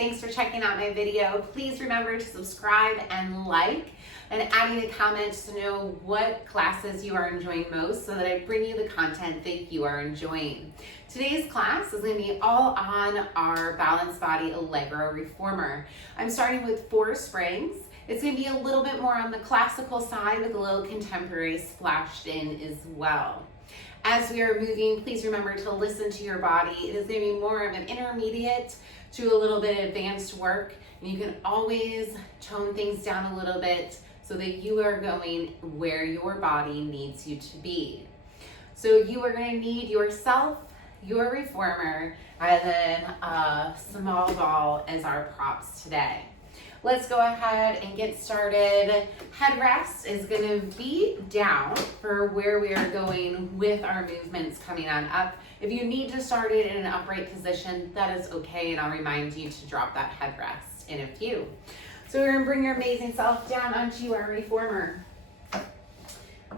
Thanks for checking out my video. Please remember to subscribe and like, and add in the comments to know what classes you are enjoying most so that I bring you the content that you are enjoying. Today's class is going to be all on our balanced body Allegro reformer. I'm starting with 4 springs. It's going to be a little bit more on the classical side with a little contemporary splashed in as well. As we are moving, please remember to listen to your body. It is going to be more of an intermediate to a little bit advanced work. And you can always tone things down a little bit so that you are going where your body needs you to be. So you are going to need yourself, your reformer, and then a small ball as our props today. Let's go ahead and get started. Headrest is going to be down for where we are going with our movements coming on up. If you need to start it in an upright position, that is okay, and I'll remind you to drop that headrest in a few. So we're going to bring your amazing self down onto our reformer.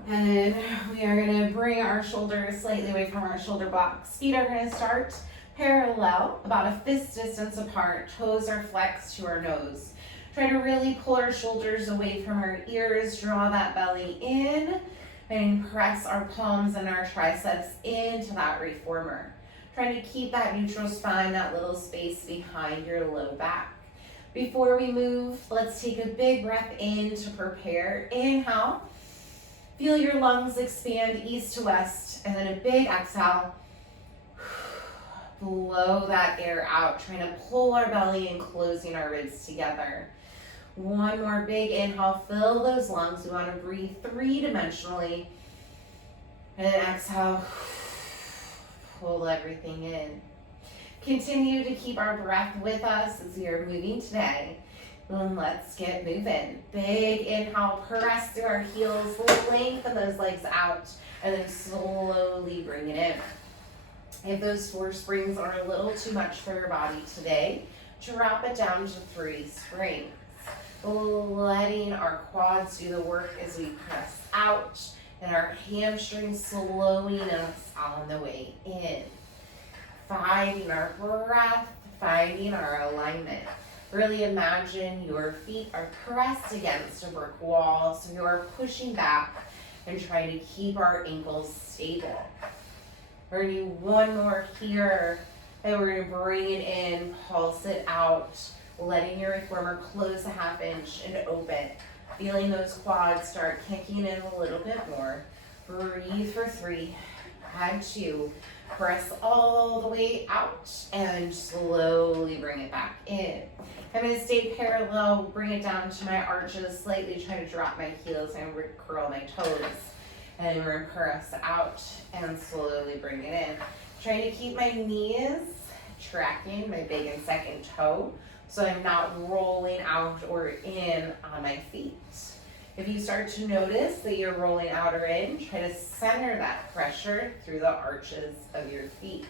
And we are going to bring our shoulders slightly away from our shoulder blocks. Feet are going to start parallel, about a fist distance apart. Toes are flexed to our nose. Try to really pull our shoulders away from our ears, draw that belly in, and press our palms and our triceps into that reformer. Trying to keep that neutral spine, that little space behind your low back. Before we move, let's take a big breath in to prepare. Inhale, feel your lungs expand east to west, and then a big exhale. Blow that air out, trying to pull our belly and closing our ribs together. One more big inhale, fill those lungs. We want to breathe 3-dimensionally. And then exhale, pull everything in. Continue to keep our breath with us as we are moving today. And let's get moving. Big inhale, press through our heels, lengthen those legs out, and then slowly bring it in. If those 4 springs are a little too much for your body today, drop it down to 3 springs. Letting our quads do the work as we press out, and our hamstrings slowing us on the way in. Finding our breath, finding our alignment. Really imagine your feet are pressed against a brick wall, so you are pushing back and trying to keep our ankles stable. We're going to do one more here, and we're going to bring it in, pulse it out, letting your reformer close a 1/2 inch and open. Feeling those quads start kicking in a little bit more. Breathe for 3, add 2, press all the way out, and slowly bring it back in. I'm going to stay parallel, bring it down to my arches, slightly trying to drop my heels and curl my toes. And we're going to press out and slowly bring it in. Trying to keep my knees tracking my big and second toe, so I'm not rolling out or in on my feet. If you start to notice that you're rolling out or in, try to center that pressure through the arches of your feet.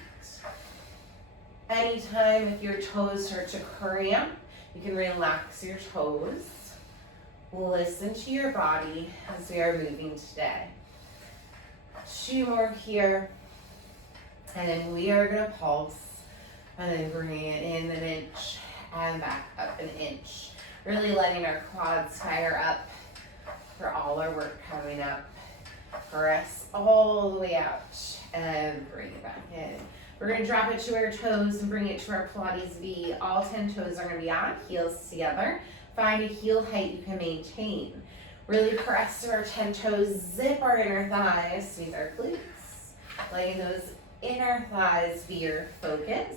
Anytime if your toes start to cramp, you can relax your toes. Listen to your body as we are moving today. 2 more here, and then we are going to pulse, and then bring it in 1 inch and back up 1 inch. Really letting our quads fire up for all our work coming up. Press all the way out and bring it back in. We're going to drop it to our toes and bring it to our Pilates V. All 10 toes are going to be on, heels together. Find a heel height you can maintain. Really press through our 10 toes, zip our inner thighs, squeeze our glutes. Letting those inner thighs be your focus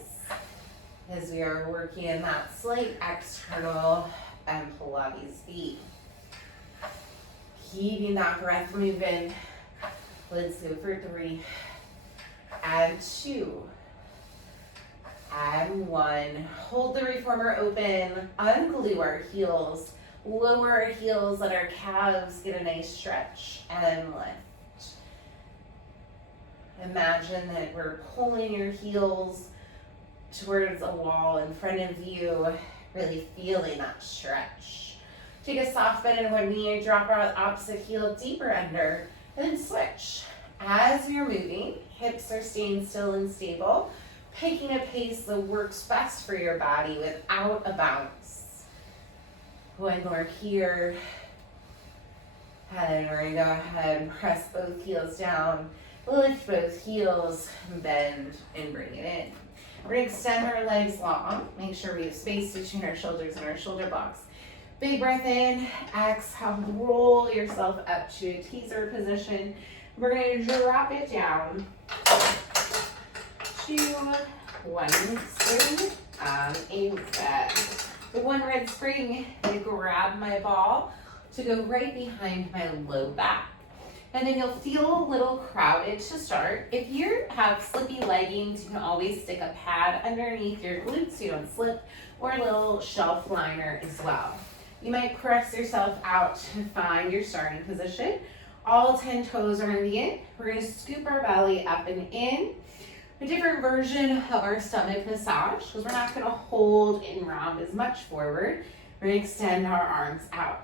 as we are working in that slight external and Pilates V. Keeping that breath moving. Let's go for 3, and 2, and 1. Hold the reformer open, unglue our heels, lower our heels, let our calves get a nice stretch, and lift. Imagine that we're pulling your heels towards a wall in front of you, really feeling that stretch. Take a soft bend in one knee, drop our opposite heel deeper under, and then switch. As you're moving, hips are staying still and stable. picking a pace that works best for your body without a bounce. One more here. And we're gonna go ahead and press both heels down, lift both heels, bend and bring it in. We're gonna extend our legs long, make sure we have space between our shoulders and our shoulder blocks. Big breath in, exhale, roll yourself up to a teaser position. We're gonna drop it down to one spring a red. The one red spring, I grab my ball to go right behind my low back. And then you'll feel a little crowded to start. If you have slippy leggings, you can always stick a pad underneath your glutes so you don't slip, or a little shelf liner as well. You might press yourself out to find your starting position. All 10 toes are gonna be in. We're gonna scoop our belly up and in. A different version of our stomach massage, because we're not gonna hold and round as much forward. We're gonna extend our arms out.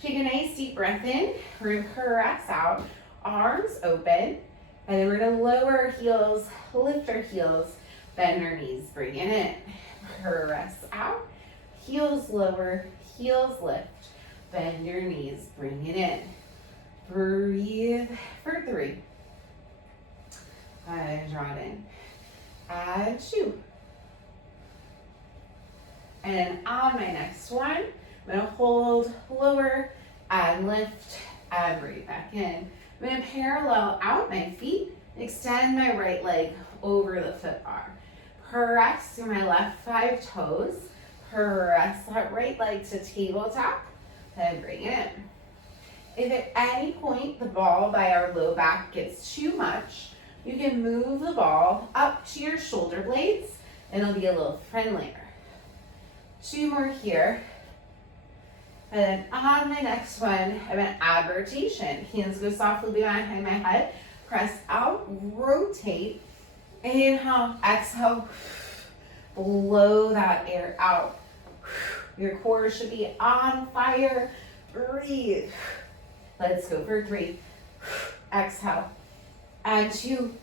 Take a nice deep breath in. We're gonna press out, arms open, and then we're gonna lower our heels, lift our heels, bend our knees, bring it in. Press out, heels lower, heels lift, bend your knees, bring it in. Breathe for 3. And draw it in. And 2. And on my next one, I'm gonna hold, lower, and lift, and breathe back in. I'm gonna parallel out my feet, extend my right leg over the foot bar. Press through my left 5 toes. Press that right leg to tabletop, and bring it in. If at any point the ball by our low back gets too much, you can move the ball up to your shoulder blades, and it'll be a little friendlier. 2 more here. And then on my next one, I'm gonna add rotation. Hands go softly behind my head. Press out, rotate. Inhale, exhale. Blow that air out. Your core should be on fire. Breathe. Let's go for 3. Exhale. And 2.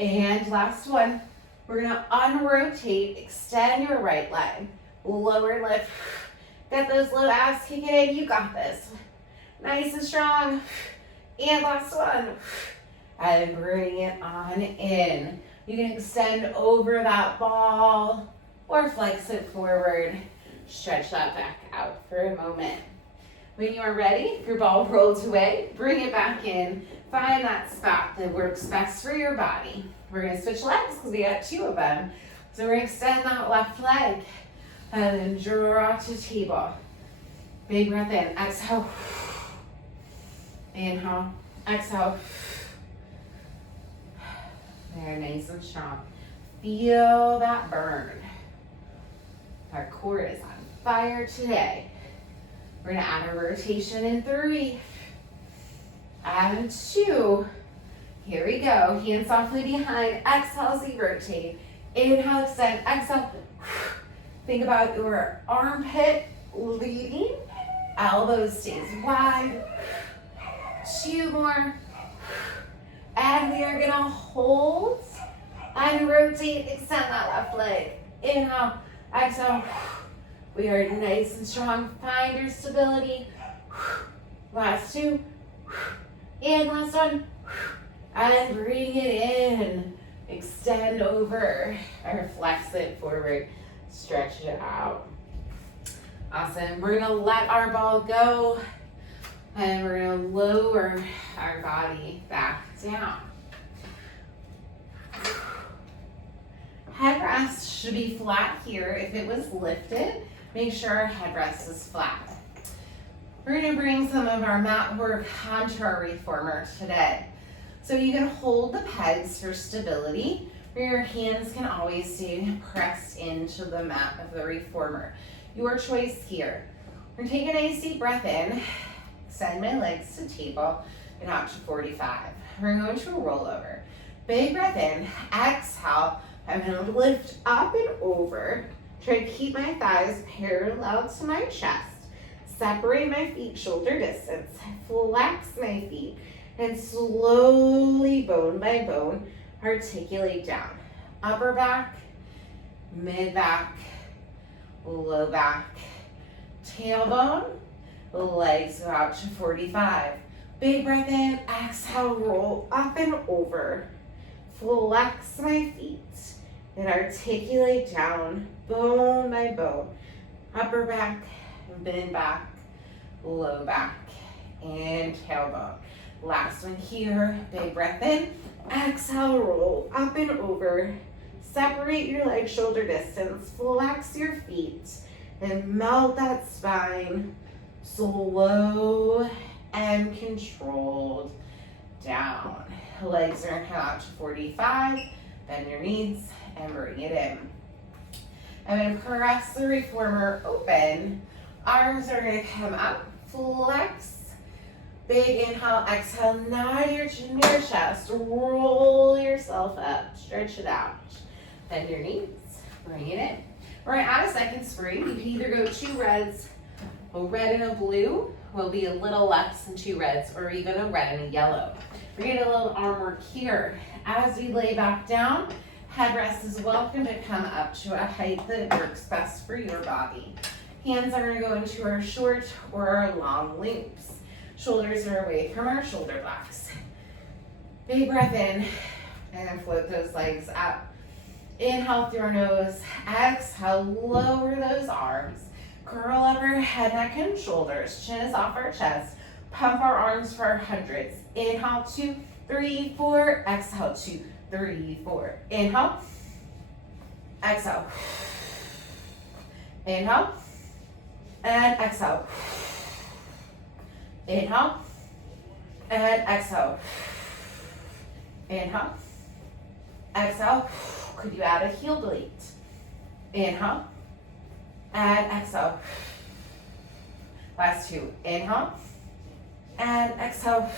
And last one. We're gonna unrotate, extend your right leg. Lower lift. Get those low abs kicking in. You got this. Nice and strong. And last one. And bring it on in. You can extend over that ball or flex it forward. Stretch that back out for a moment. When you are ready, if your ball rolls away, bring it back in. Find that spot that works best for your body. We're gonna switch legs because we got 2 of them. So we're gonna extend that left leg. And then draw to table. Big breath in, exhale. Inhale, exhale. There, nice and strong. Feel that burn. Our core is on fire today. We're gonna add a rotation in 3. And 2. Here we go. Hands softly behind. Exhale as we rotate. Inhale, extend, exhale. Think about your armpit leading. Elbows stays wide. 2 more. And we are gonna hold and rotate, extend that left leg. Inhale, exhale. We are nice and strong. Find your stability. Last 2. And last one. And bring it in. Extend over or flex it forward. Stretch it out. Awesome. We're gonna let our ball go and we're gonna lower our body back down. Headrest should be flat here. If it was lifted, make sure our headrest is flat. We're gonna bring some of our mat work onto our reformer today. So you can hold the pegs for stability, or your hands can always stay pressed into the mat of the reformer. Your choice here. We're gonna take a nice deep breath in, extend my legs to table, and out to 45. We're going to roll over. Big breath in, exhale. I'm gonna lift up and over. Try to keep my thighs parallel to my chest. Separate my feet shoulder distance. Flex my feet and slowly, bone by bone, articulate down. Upper back, mid back, low back, tailbone, legs go out to 45. Big breath in, exhale, roll up and over. Flex my feet and articulate down, bone by bone. Upper back, mid back, low back, and tailbone. Last one here, big breath in, exhale, roll up and over. Separate your legs shoulder distance, flex your feet, and melt that spine slow and controlled down. Legs are gonna come out to 45, bend your knees and bring it in. I'm gonna press the reformer open. Arms are gonna come up, flex. Big inhale, exhale, nod your chin to your chest, roll yourself up, stretch it out. Bend your knees, bring it in. We're gonna add a second spring. You can either go 2 reds, a red and a blue will be a little less than 2 reds, or even a red and a yellow. We're gonna get a little arm work here. As we lay back down, headrest is welcome to come up to a height that works best for your body. Hands are gonna go into our short or our long loops. Shoulders are away from our shoulder blocks. Big breath in and float those legs up. Inhale through our nose, exhale, lower those arms. Curl up our head, neck, and shoulders. Chin is off our chest. Pump our arms for our hundreds. Inhale, 2, 3, 4. Exhale, 2, 3, 4. Inhale. Exhale. Inhale. And exhale. Inhale. And exhale. Inhale. Exhale. Could you add a heel delete? Inhale. And exhale. Last 2. Inhale. And exhale.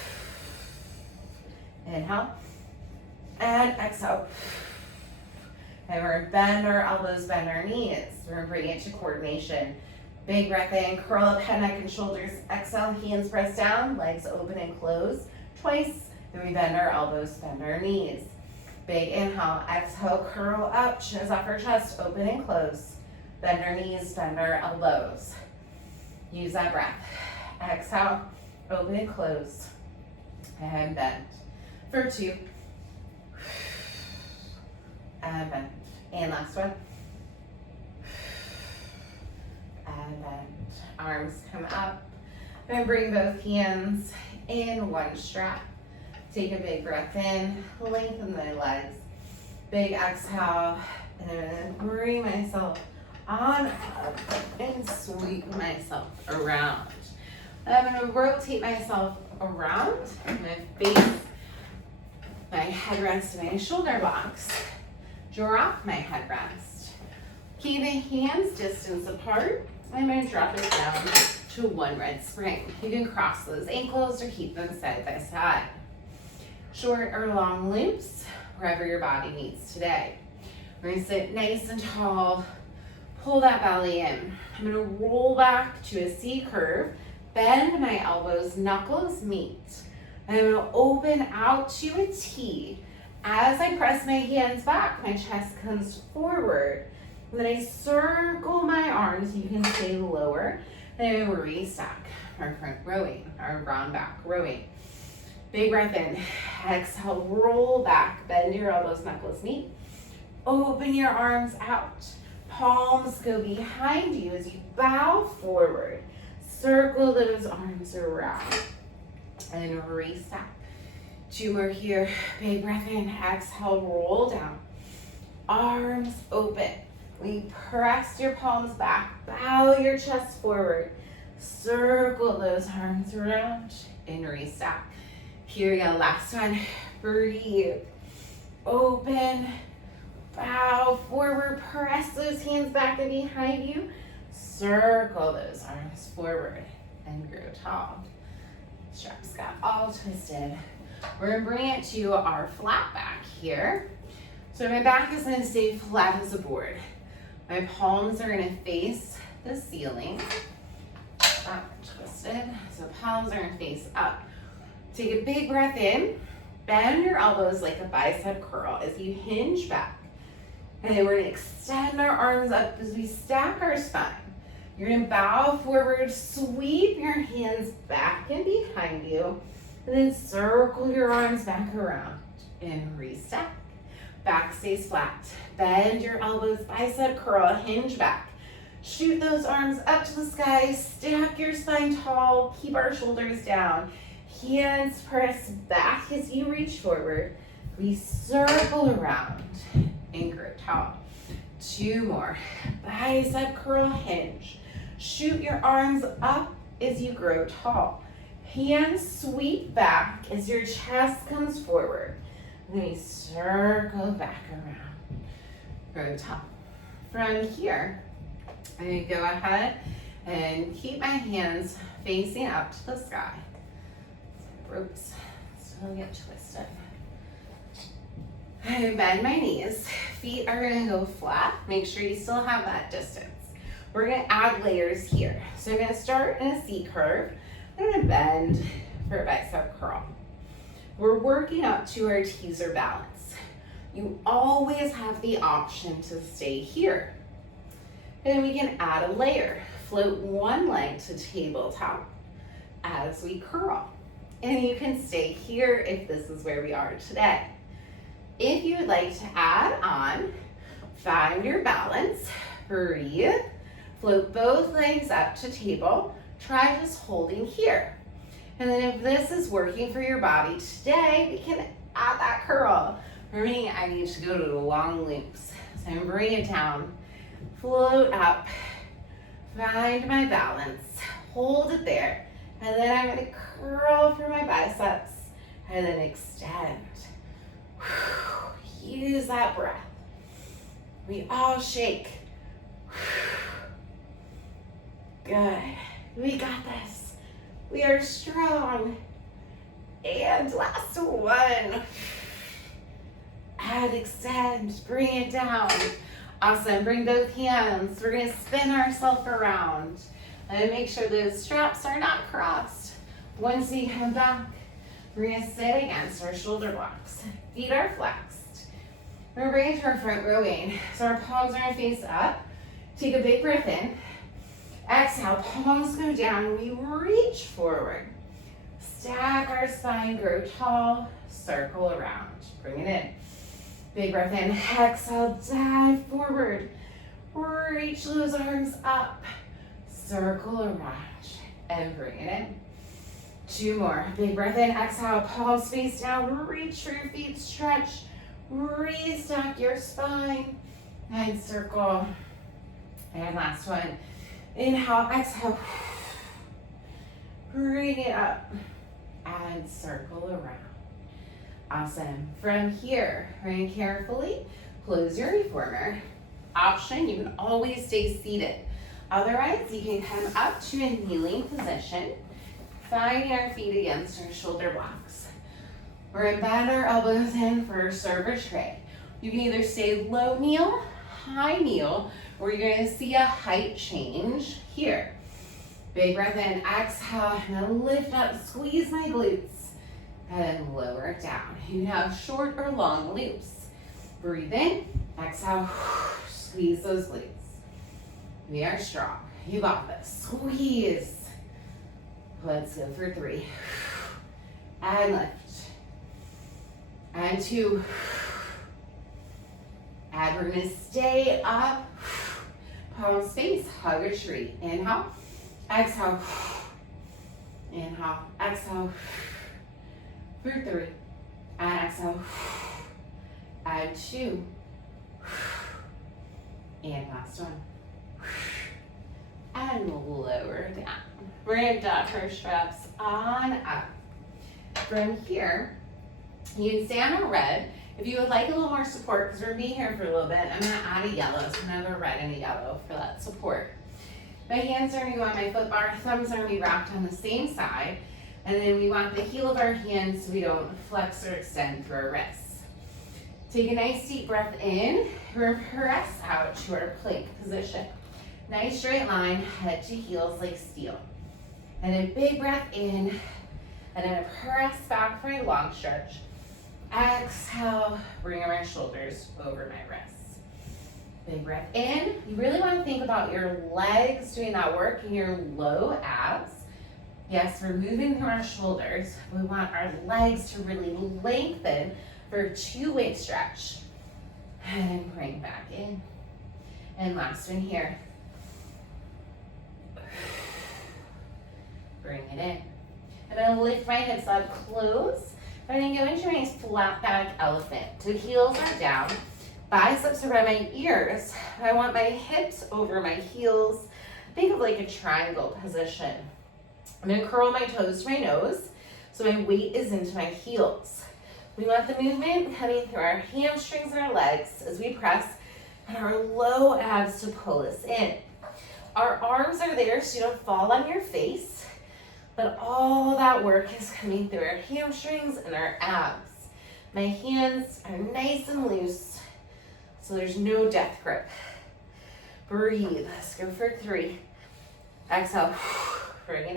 Inhale. And exhale. And we're gonna bend our elbows, bend our knees. We're gonna bring it to coordination. Big breath in, curl up head, neck, and shoulders. Exhale, hands press down, legs open and close. Twice. Then we bend our elbows, bend our knees. Big inhale, exhale, curl up, chin is off our chest, open and close. Bend our knees, bend our elbows. Use that breath. Exhale, open and close. And bend. For 2. And bend. And last one. And bend. Arms come up. And bring both hands in one strap. Take a big breath in, lengthen my legs. Big exhale, and bring myself on up and sweep myself around. I'm gonna rotate myself around. I'm gonna face my headrest and my shoulder blocks. Drop my headrest. Keep the hands distance apart. I'm gonna drop it down to 1 red spring. You can cross those ankles or keep them side by side. Short or long loops, wherever your body needs today. We're gonna sit nice and tall, pull that belly in. I'm gonna roll back to a C curve, bend my elbows, knuckles meet. And I'm gonna open out to a T. As I press my hands back, my chest comes forward. And then I circle my arms, you can stay lower. And then restack our front rowing, our round back rowing. Big breath in, exhale, roll back, bend your elbows, knuckles meet. Open your arms out. Palms go behind you as you bow forward. Circle those arms around and restack. 2 more here. Big breath in, exhale, roll down. Arms open. We press your palms back, bow your chest forward. Circle those arms around and restack. Here we go, last one. Breathe. Open, bow forward, press those hands back and behind you. Circle those arms forward and grow tall. Straps got all twisted. We're gonna bring it to our flat back here. So my back is gonna stay flat as a board. My palms are gonna face the ceiling. Twisted, so palms are gonna face up. Take a big breath in, bend your elbows like a bicep curl as you hinge back. And then we're gonna extend our arms up as we stack our spine. You're gonna bow forward, sweep your hands back and behind you, and then circle your arms back around and restack. Back stays flat. Bend your elbows, bicep curl, hinge back. Shoot those arms up to the sky, stack your spine tall, keep our shoulders down. Hands press back as you reach forward. We circle around and grow tall. 2 more. Bicep curl, hinge. Shoot your arms up as you grow tall. Hands sweep back as your chest comes forward. Then we circle back around. Grow tall. From here, I'm going to go ahead and keep my hands facing up to the sky. Ropes still get twisted. And bend my knees. Feet are going to go flat. Make sure you still have that distance. We're going to add layers here. So I'm going to start in a C curve. I'm going to bend for a bicep curl. We're working up to our teaser balance. You always have the option to stay here. And then we can add a layer. Float one leg to tabletop as we curl. And you can stay here if this is where we are today. If you would like to add on, find your balance, breathe, float both legs up to table, try just holding here. And then if this is working for your body today, we can add that curl. For me, I need to go to the long loops. So I'm bringing it down, float up, find my balance, hold it there, and then I'm gonna curl for my biceps, and then extend. Use that breath. We all shake. Good. We got this. We are strong. And last one. Add, extend, bring it down. Awesome. Bring both hands. We're going to spin ourselves around. And make sure those straps are not crossed. Once we come back, we're going to sit against our shoulder blocks. Feet are flexed. We're going to bring it to our front rowing. So our palms are going to face up. Take a big breath in. Exhale, palms go down. We reach forward. Stack our spine, grow tall, circle around. Bring it in. Big breath in. Exhale, dive forward. Reach those arms up. Circle around and bring it in. 2 more. Big breath in. Exhale, palms face down. Reach for your feet, stretch. Restack your spine and circle. And last one. Inhale, exhale. Bring it up and circle around. Awesome. From here, we're going to carefully close your reformer. Option, you can always stay seated. Otherwise, you can come up to a kneeling position, finding our feet against our shoulder blocks. We're going to bend our elbows in for serve or tray. You can either stay low kneel, high kneel, or you're going to see a height change here. Big breath in, exhale, and then lift up, squeeze my glutes, and then lower it down. You can have short or long loops. Breathe in, exhale, squeeze those glutes. We are strong. You got this. Squeeze. Let's go for 3. And lift. And 2. And we're going to stay up. Palms face, hug a tree. Inhale, exhale. Inhale, exhale. For 3. And exhale. And 2. And last one. And lower down. We're going to duck our straps on up. From here, you can stay on a red. If you would like a little more support, because we're going to be here for a little bit, I'm going to add a yellow. So I'm going to have a red and a yellow for that support. My hands are going to go on my foot bar. Thumbs are going to be wrapped on the same side. And then we want the heel of our hands so we don't flex or extend through our wrists. Take a nice deep breath in. Press out to our plank position. Nice straight line, head to heels like steel. And then big breath in. And then press back for a long stretch. Exhale, bring my shoulders over my wrists. Big breath in. You really want to think about your legs doing that work and your low abs. Yes, we're moving through our shoulders. We want our legs to really lengthen for a two-way stretch. And bring back in. And last one here. Bring it in. I'm going to lift my hips up close. I'm going to go into a nice flat back elephant. So heels are down. Biceps around my ears. I want my hips over my heels. Think of like a triangle position. I'm going to curl my toes to my nose so my weight is into my heels. We want the movement coming through our hamstrings and our legs as we press, and our low abs to pull us in. Our arms are there so you don't fall on your face, but all that work is coming through our hamstrings and our abs. My hands are nice and loose, so there's no death grip. Breathe. Let's go for 3. Exhale. Bring it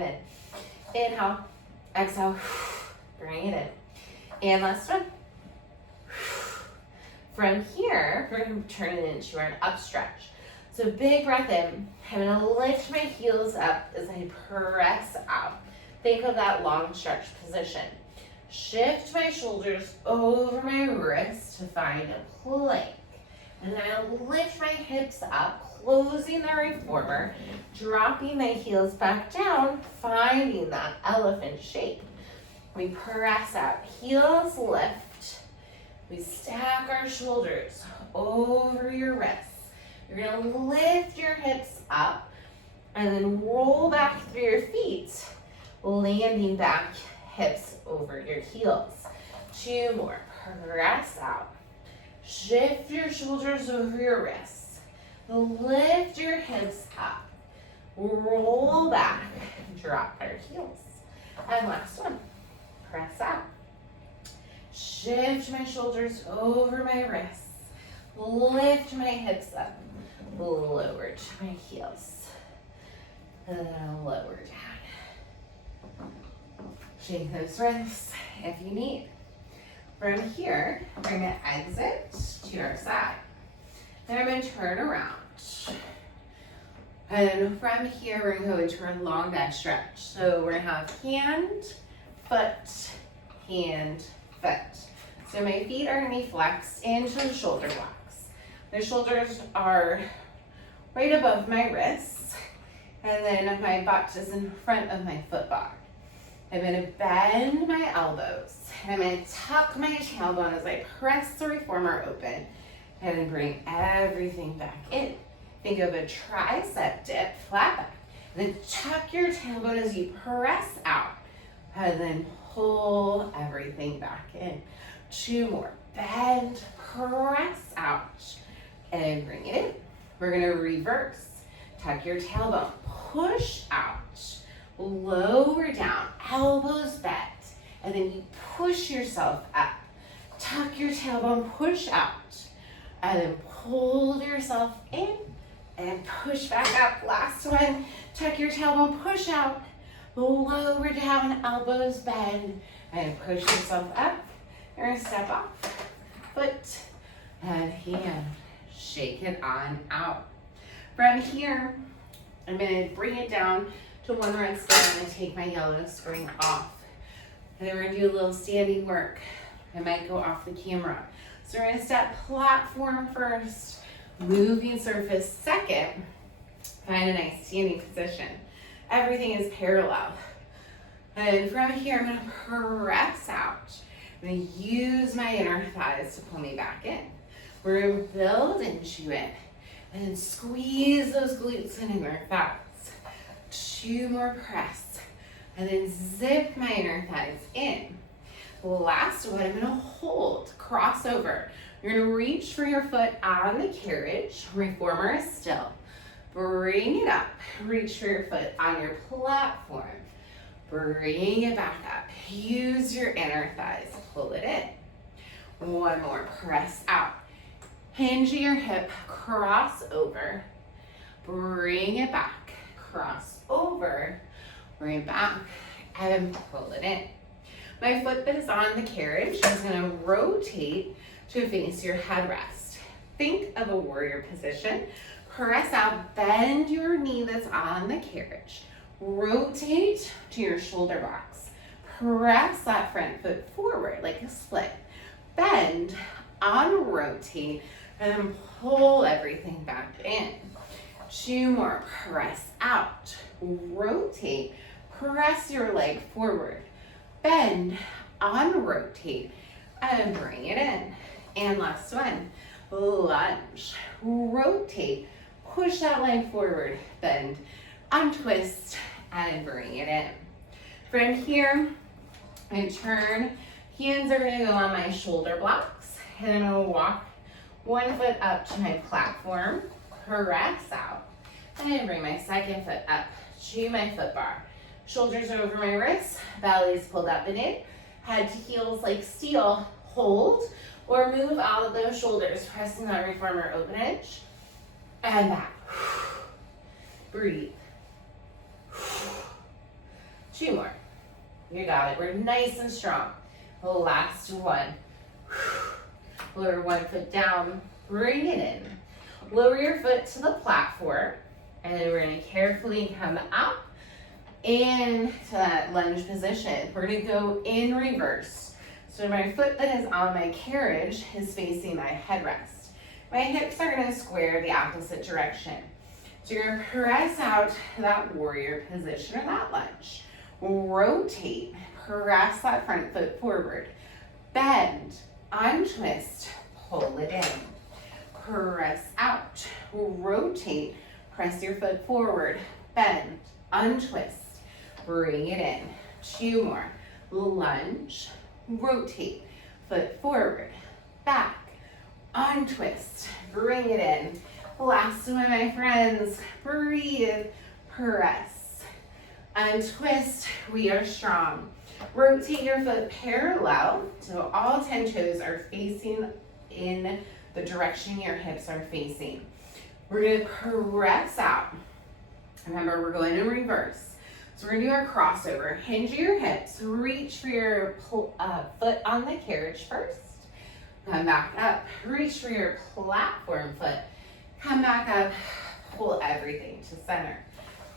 in. Inhale. Exhale. Bring it in. And last one. From here, we're going to turn it into an up stretch. So big breath in. I'm going to lift my heels up as I press out. Think of that long stretch position. Shift my shoulders over my wrist to find a plank. And then I'll lift my hips up, closing the reformer, dropping my heels back down, finding that elephant shape. We press out, heels lift. We stack our shoulders over your wrists. You're gonna lift your hips up and then roll back through your feet, landing back, hips over your heels. 2 more, press out. Shift your shoulders over your wrists. Lift your hips up. Roll back. Drop our heels. And last one. Press out. Shift my shoulders over my wrists. Lift my hips up. Lower to my heels. And then lower down. Shake those wrists if you need. From here, we're going to exit to our side. Then I'm going to turn around. And from here, we're going to go into our long back stretch. So we're going to have hand, foot, hand, foot. So my feet are going to be flexed into the shoulder blocks. The shoulders are right above my wrists. And then my butt is in front of my foot block. I'm going to bend my elbows. And I'm going to tuck my tailbone as I press the reformer open and then bring everything back in. Think of a tricep dip, flat back. And then tuck your tailbone as you press out and then pull everything back in. 2 more. Bend, press out, and bring it in. We're going to reverse. Tuck your tailbone, push out. Lower down, elbows bent, and then you push yourself up. Tuck your tailbone, push out, and then pull yourself in and push back up. Last one, tuck your tailbone, push out, lower down, elbows bend, and push yourself up. You're gonna step off, foot and hand, shake it on out. From here, I'm gonna bring it down to one run spin. I'm going to take my yellow spring off. And then we're going to do a little standing work. I might go off the camera. So we're going to step platform first, moving surface second. Find a nice standing position. Everything is parallel. And from here, I'm going to press out. I'm going to use my inner thighs to pull me back in. We're going to build into it. And then squeeze those glutes and inner thighs. 2 more press, and then zip my inner thighs in. Last one, I'm going to hold, cross over. You're going to reach for your foot on the carriage. Reformer is still. Bring it up. Reach for your foot on your platform. Bring it back up. Use your inner thighs. Pull it in. 1 more. Press out. Hinge your hip. Cross over. Bring it back. Cross over, bring it back, and pull it in. My foot that is on the carriage is going to rotate to face your headrest. think of a warrior position. Press out, bend your knee that's on the carriage. Rotate to your shoulder box. Press that front foot forward like a split. Bend, unrotate, and then pull everything back in. 2 more, press out, rotate, press your leg forward. Bend, unrotate, and bring it in. And last one, lunge, rotate, push that leg forward, bend, untwist, and bring it in. From here, I turn, hands are gonna go on my shoulder blocks, and I'm gonna walk 1 foot up to my platform, press out, and I bring my second foot up to my foot bar. Shoulders are over my wrists, belly's pulled up and in, head to heels like steel, hold, or move out of those shoulders, pressing that reformer open edge, and back. Breathe. 2 more. You got it. We're nice and strong. The last one. Lower 1 foot down, bring it in. Lower your foot to the platform, and then we're gonna carefully come up into that lunge position. We're gonna go in reverse. So my foot that is on my carriage is facing my headrest. My hips are gonna square the opposite direction. So you're gonna press out that warrior position or that lunge. Rotate, press that front foot forward. Bend, untwist, pull it in. Press out, rotate, press your foot forward, bend, untwist, bring it in. 2 more, lunge, rotate, foot forward, back, untwist, bring it in. Last one, my friends, breathe, press, untwist, we are strong. Rotate your foot parallel so all 10 toes are facing in the direction your hips are facing. We're gonna press out. Remember, we're going in reverse. So we're gonna do our crossover. Hinge your hips, reach for your foot on the carriage first. Come back up, reach for your platform foot. Come back up, pull everything to center.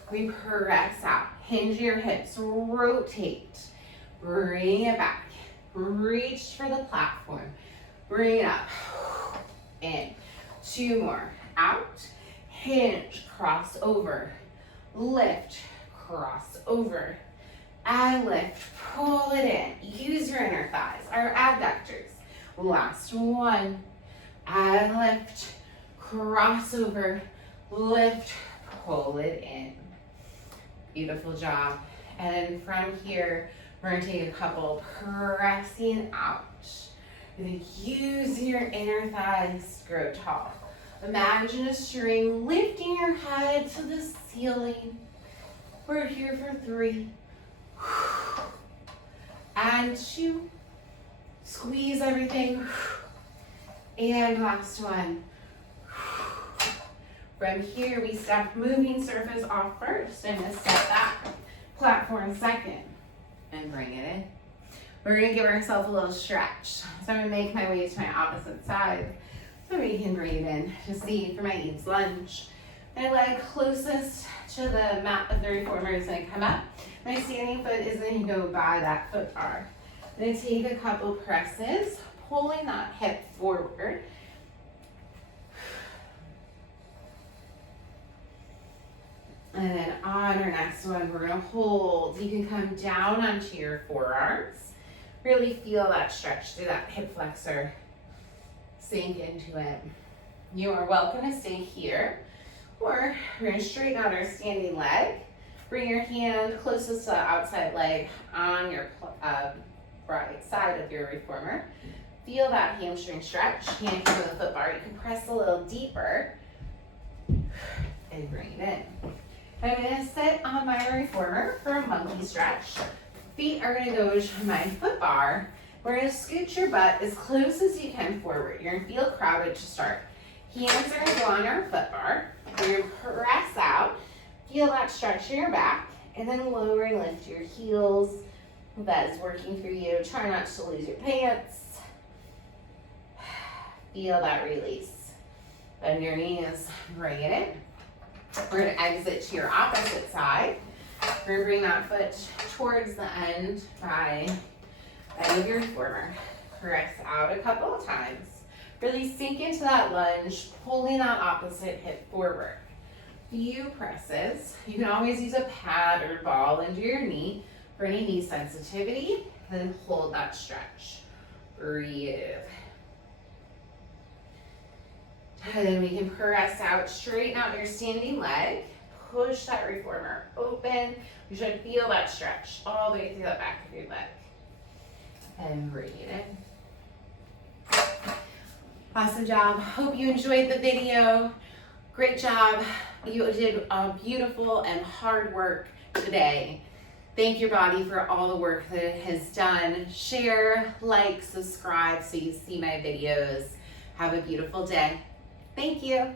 We press out, hinge your hips, rotate. Bring it back, reach for the platform, bring it up, in. 2 more, out, hinge, cross over, lift, cross over, and lift, pull it in. Use your inner thighs, our abductors. Last one, and lift, cross over, lift, pull it in. Beautiful job. And then from here, we're gonna take a couple pressing out. You're gonna use your inner thighs to grow tall. Imagine a string lifting your head to the ceiling. We're here for 3. And 2. Squeeze everything. And last one. From here, we step moving surface off first. I'm gonna step that platform second. And bring it in. We're gonna give ourselves a little stretch. So I'm gonna make my way to my opposite side so we can bring it in. Just see for my Eve's lunge. My leg closest to the mat of the reformer is gonna come up. My standing foot is gonna go by that foot bar. I'm gonna take a couple presses, pulling that hip forward. And then on our next one, we're gonna hold. You can come down onto your forearms. Really feel that stretch through that hip flexor. Sink into it. You are welcome to stay here, or we're gonna straighten out our standing leg. Bring your hand closest to the outside leg on your right side of your reformer. Feel that hamstring stretch. Hand from the foot bar. You can press a little deeper and bring it in. I'm gonna sit on my reformer for a monkey stretch. Feet are gonna go to my foot bar. We're gonna scoot your butt as close as you can forward. You're gonna feel crowded to start. Hands are gonna go on our foot bar. You're gonna press out. Feel that stretch in your back. And then lower and lift your heels. If that is working for you, try not to lose your pants. Feel that release. Bend your knees, bring it in. We're gonna exit to your opposite side. We're gonna bring that foot towards the end by bending your reformer. Press out a couple of times. Really sink into that lunge, pulling that opposite hip forward. Few presses. You can always use a pad or ball under your knee for any knee sensitivity. Then hold that stretch. Breathe. And then we can press out, straighten out your standing leg. Push that reformer open. You should feel that stretch all the way through the back of your leg. And breathe in. Awesome job. Hope you enjoyed the video. Great job. You did beautiful and hard work today. Thank your body for all the work that it has done. Share, like, subscribe so you see my videos. Have a beautiful day. Thank you.